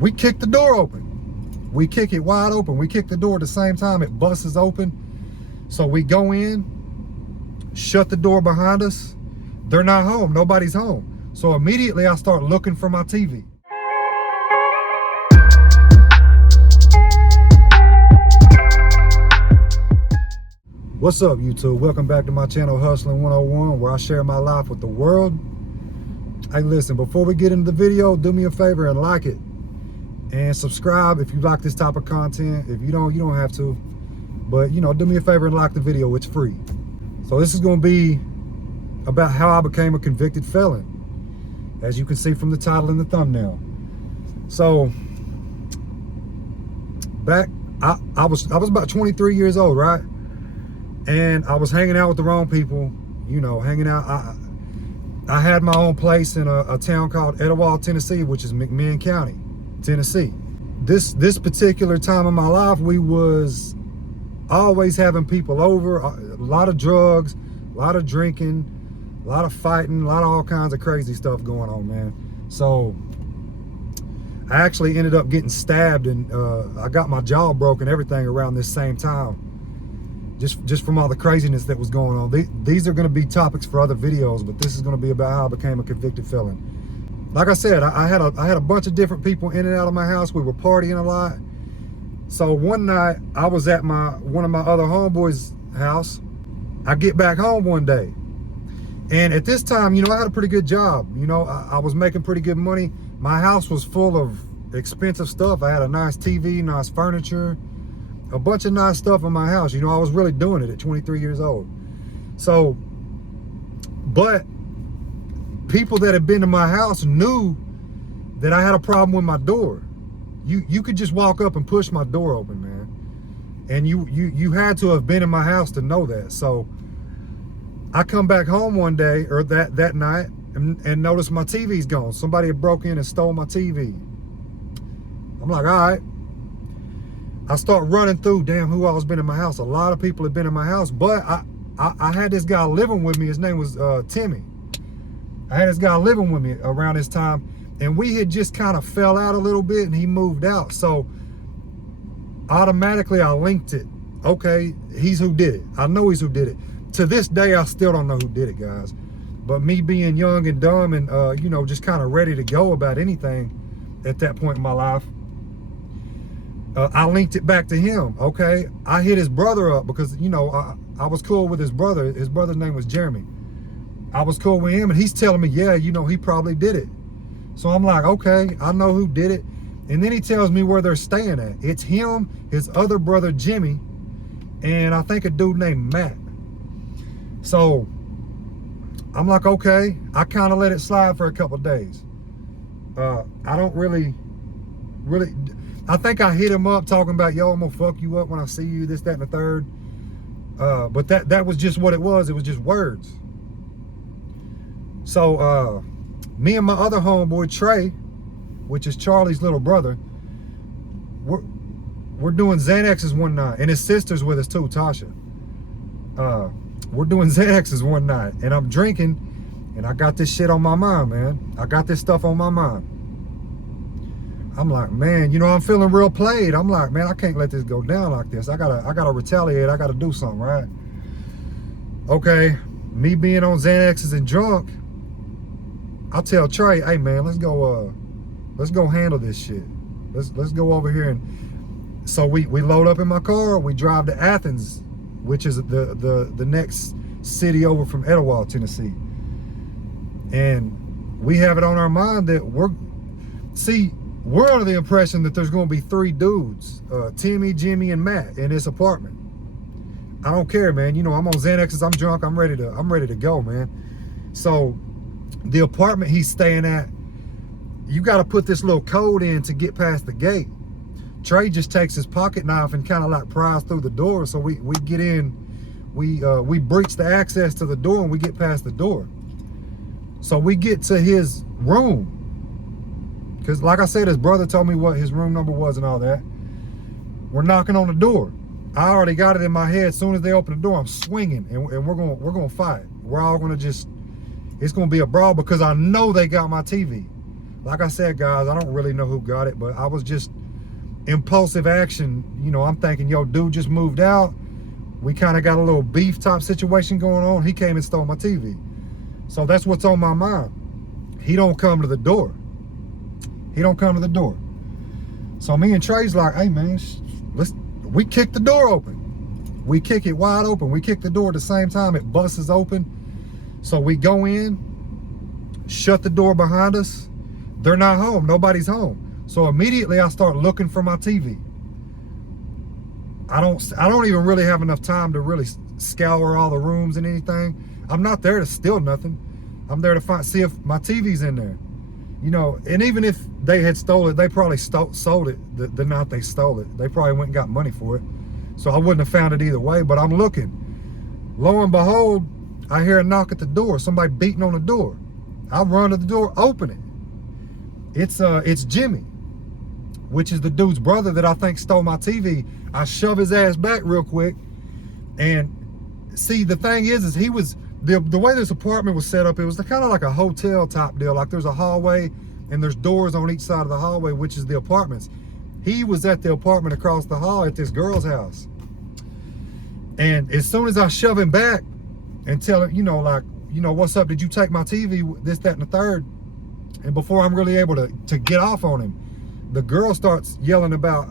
we kick the door open. We kick it wide open. We kick the door at the same time. It busts open. So we go in, shut the door behind us. They're not home. Nobody's home. So immediately I start looking for my TV. What's up, YouTube? Welcome back to my channel, Hustling 101, where I share my life with the world. Hey, listen, before we get into the video, do me a favor and like it. And subscribe if you like this type of content. If you don't, you don't have to. But, you know, do me a favor and like the video. It's free. So this is going to be about how I became a convicted felon, as you can see from the title and the thumbnail. So, I was about 23 years old, right? And I was hanging out with the wrong people, you know, hanging out. I had my own place in a town called Etowah, Tennessee, which is McMinn County, Tennessee. This particular time of my life, we was always having people over, a lot of drugs, a lot of drinking, a lot of fighting, a lot of all kinds of crazy stuff going on, man. So I actually ended up getting stabbed, and I got my jaw broken, everything around this same time. Just from all the craziness that was going on. These are going to be topics for other videos, but this is going to be about how I became a convicted felon. Like I said, I had a bunch of different people in and out of my house. We were partying a lot. So one night I was at one of my other homeboys' house. I get back home one day, and at this time, you know, I had a pretty good job. You know, I was making pretty good money. My house was full of expensive stuff. I had a nice TV, nice furniture, a bunch of nice stuff in my house. You know, I was really doing it at 23 years old. So, but people that had been to my house knew that I had a problem with my door. You could just walk up and push my door open, man. And you had to have been in my house to know that. So I come back home one day, or that night, and notice my TV's gone. Somebody had broke in and stole my TV. I'm like, all right. I start running through, damn, who else been in my house? A lot of people have been in my house, but I had this guy living with me. His name was Timmy. I had this guy living with me around this time, and we had just kind of fell out a little bit, and he moved out. So automatically I linked it. Okay, he's who did it. I know he's who did it. To this day, I still don't know who did it, guys. But me being young and dumb and, you know, just kind of ready to go about anything at that point in my life, I linked it back to him. Okay, I hit his brother up because, you know, I was cool with his brother. His brother's name was Jeremy. I was cool with him, and he's telling me, yeah, you know, he probably did it. So I'm like, okay, I know who did it. And then he tells me where they're staying at. It's him, his other brother Jimmy, and I think a dude named Matt. So I'm like, okay. I kind of let it slide for a couple of days. I don't really, I think I hit him up talking about, yo, I'm gonna fuck you up when I see you, this, that, and the third. But that was just what it was. It was just words. So me and my other homeboy, Trey, which is Charlie's little brother, we're doing Xanaxes one night. And his sister's with us too, Tasha. We're doing Xanaxes one night, and I'm drinking, and I got this shit on my mind, man. I got this stuff on my mind. I'm like, man, you know, I'm feeling real played. I'm like, man, I can't let this go down like this. I gotta retaliate. I gotta do something, right? Okay, me being on Xanaxes and drunk, I tell Trey, hey man, let's go handle this shit. Let's go over here. And so we load up in my car. We drive to Athens, which is the next city over from Etowah, Tennessee. And we have it on our mind that we're under the impression that there's going to be three dudes, Timmy, Jimmy, and Matt, in this apartment. I don't care, man. You know, I'm on Xanaxes, I'm drunk, I'm ready to go, man. So the apartment he's staying at, you got to put this little code in to get past the gate. Trey just takes his pocket knife and kind of like pries through the door. So we get in, we breach the access to the door, and we get past the door. So we get to his room. Because like I said, his brother told me what his room number was and all that. We're knocking on the door. I already got it in my head. As soon as they open the door, I'm swinging, and we're gonna fight. We're all gonna it's gonna be a brawl because I know they got my TV. Like I said, guys, I don't really know who got it, but I was just impulsive action. You know, I'm thinking, yo, dude just moved out. We kind of got a little beef type situation going on. He came and stole my TV. So that's what's on my mind. He don't come to the door. He don't come to the door. So me and Trey's like, hey man, we kick the door open. We kick it wide open. We kick the door at the same time. It busts open. So we go in, shut the door behind us. They're not home. Nobody's home. So immediately I start looking for my TV. I don't even really have enough time to really scour all the rooms and anything. I'm not there to steal nothing. I'm there to see if my TV's in there. You know, and even if they had stole it, they probably sold it the night they stole it. They probably went and got money for it. So I wouldn't have found it either way, but I'm looking. Lo and behold, I hear a knock at the door, somebody beating on the door. I run to the door, open it. It's Jimmy, which is the dude's brother that I think stole my TV. I shove his ass back real quick. And see, the thing is he was, the way this apartment was set up, it was kind of like a hotel type deal. Like there's a hallway and there's doors on each side of the hallway, which is the apartments. He was at the apartment across the hall at this girl's house. And as soon as I shove him back and tell him, you know, like, you know, what's up? Did you take my TV? This, that, and the third. And before I'm really able to get off on him, the girl starts yelling about,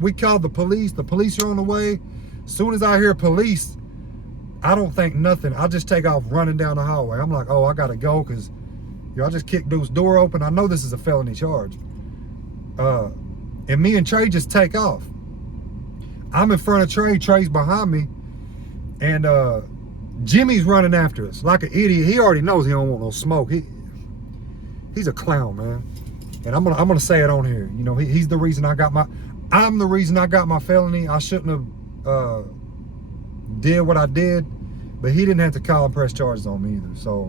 we called the police. The police are on the way. As soon as I hear police, I don't think nothing. I just take off running down the hallway. I'm like, oh, I gotta go because I just kicked dude's door open. I know this is a felony charge. And me and Trey just take off. I'm in front of Trey. Trey's behind me. And Jimmy's running after us like an idiot. He already knows he don't want no smoke. He's a clown, man. And I'm gonna say it on here. You know, he's the reason I'm the reason I got my felony. I shouldn't have did what I did, but he didn't have to call and press charges on me either. So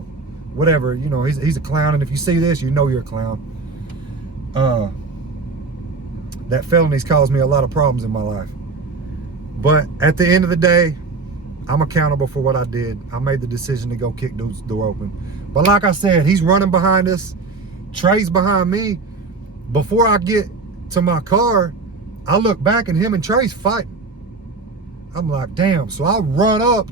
whatever, you know, he's a clown. And if you see this, you know you're a clown. That felony's caused me a lot of problems in my life. But at the end of the day, I'm accountable for what I did. I made the decision to go kick dude's door open. But like I said, he's running behind us. Trey's behind me. Before I get to my car, I look back and him and Trey's fighting. I'm like, damn. So I run up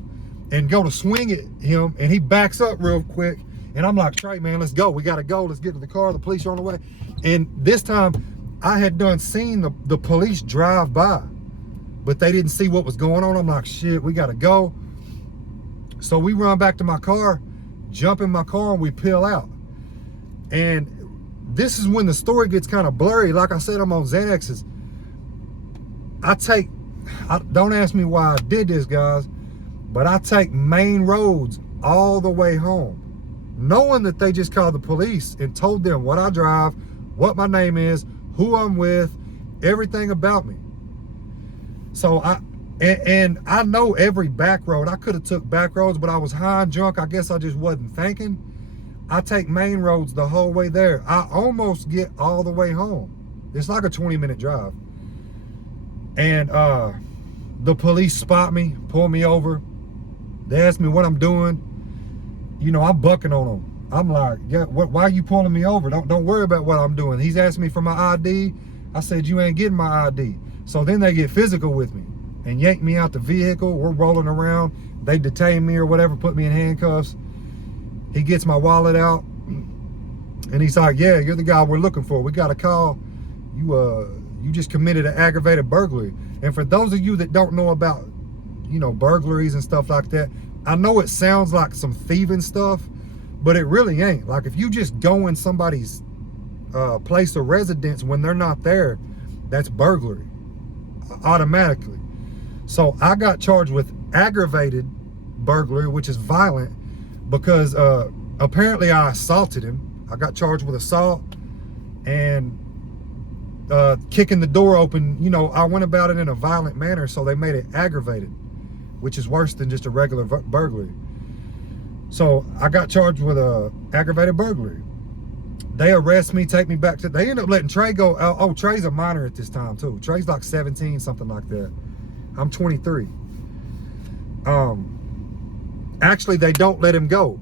and go to swing at him, and he backs up real quick. And I'm like, Trey, man, let's go. We got to go. Let's get to the car. The police are on the way. And this time, I had seen the police drive by, but they didn't see what was going on. I'm like, shit, we got to go. So we run back to my car, jump in my car, and we peel out. And this is when the story gets kind of blurry. Like I said, I'm on Xanaxes. Don't ask me why I did this, guys, but I take main roads all the way home, knowing that they just called the police and told them what I drive, what my name is, who I'm with, everything about me. So I know every back road. I could have took back roads, but I was high and drunk. I guess I just wasn't thinking. I take main roads the whole way there. I almost get all the way home. It's like a 20-minute drive. And the police spot me, pull me over. They ask me what I'm doing. You know, I'm bucking on them. I'm like, yeah, why are you pulling me over? Don't worry about what I'm doing. He's asking me for my ID. I said, you ain't getting my ID. So then they get physical with me and yank me out the vehicle. We're rolling around. They detain me or whatever, put me in handcuffs. He gets my wallet out and he's like, yeah, you're the guy we're looking for. We got a call. You just committed an aggravated burglary. And for those of you that don't know about, you know, burglaries and stuff like that, I know it sounds like some thieving stuff, but it really ain't. Like if you just go in somebody's place of residence when they're not there, that's burglary automatically. So I got charged with aggravated burglary, which is violent, because apparently I assaulted him. I got charged with assault and kicking the door open. You know, I went about it in a violent manner, so they made it aggravated, which is worse than just a regular burglary. So I got charged with a aggravated burglary. They arrest me, take me back to, they end up letting Trey go. Oh, Trey's a minor at this time too. Trey's like 17, something like that. I'm 23. Actually, they don't let him go.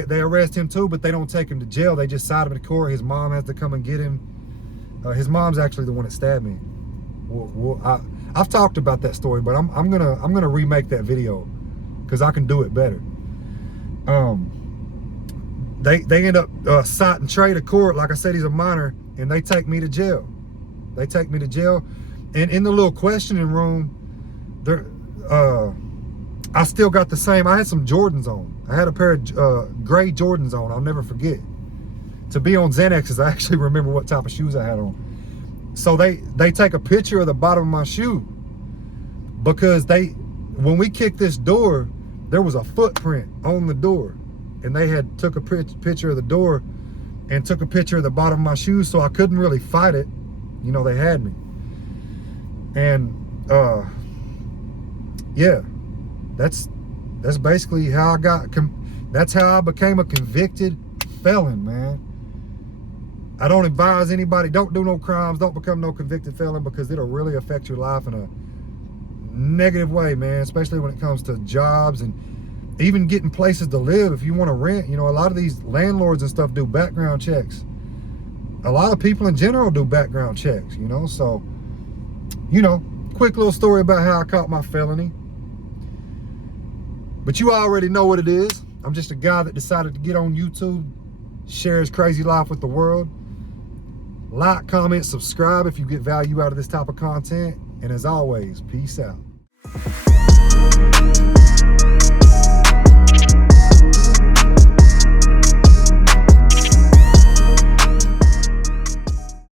They arrest him too, but they don't take him to jail. They just cite him to court. His mom has to come and get him. His mom's actually the one that stabbed me. I've talked about that story, but I'm gonna remake that video because I can do it better. They end up citing Trey to court. Like I said, he's a minor, and they take me to jail. They take me to jail, and in the little questioning room, there, I still got the same. I had some Jordans on. I had a pair of gray Jordans on. I'll never forget. To be on Xanaxes, I actually remember what type of shoes I had on. So they take a picture of the bottom of my shoe because when we kicked this door, there was a footprint on the door, and they had took a picture of the door and took a picture of the bottom of my shoes, so I couldn't really fight it. You know, they had me. And yeah, that's basically how I that's how I became a convicted felon, man. I don't advise anybody, don't do no crimes, don't become no convicted felon, because it'll really affect your life in a negative way, man, especially when it comes to jobs and even getting places to live. If you want to rent, you know, a lot of these landlords and stuff do background checks. A lot of people in general do background checks, you know. So, you know, quick little story about how I caught my felony. But you already know what it is. I'm just a guy that decided to get on YouTube, share his crazy life with the world. Like, comment, subscribe if you get value out of this type of content. And as always, peace out.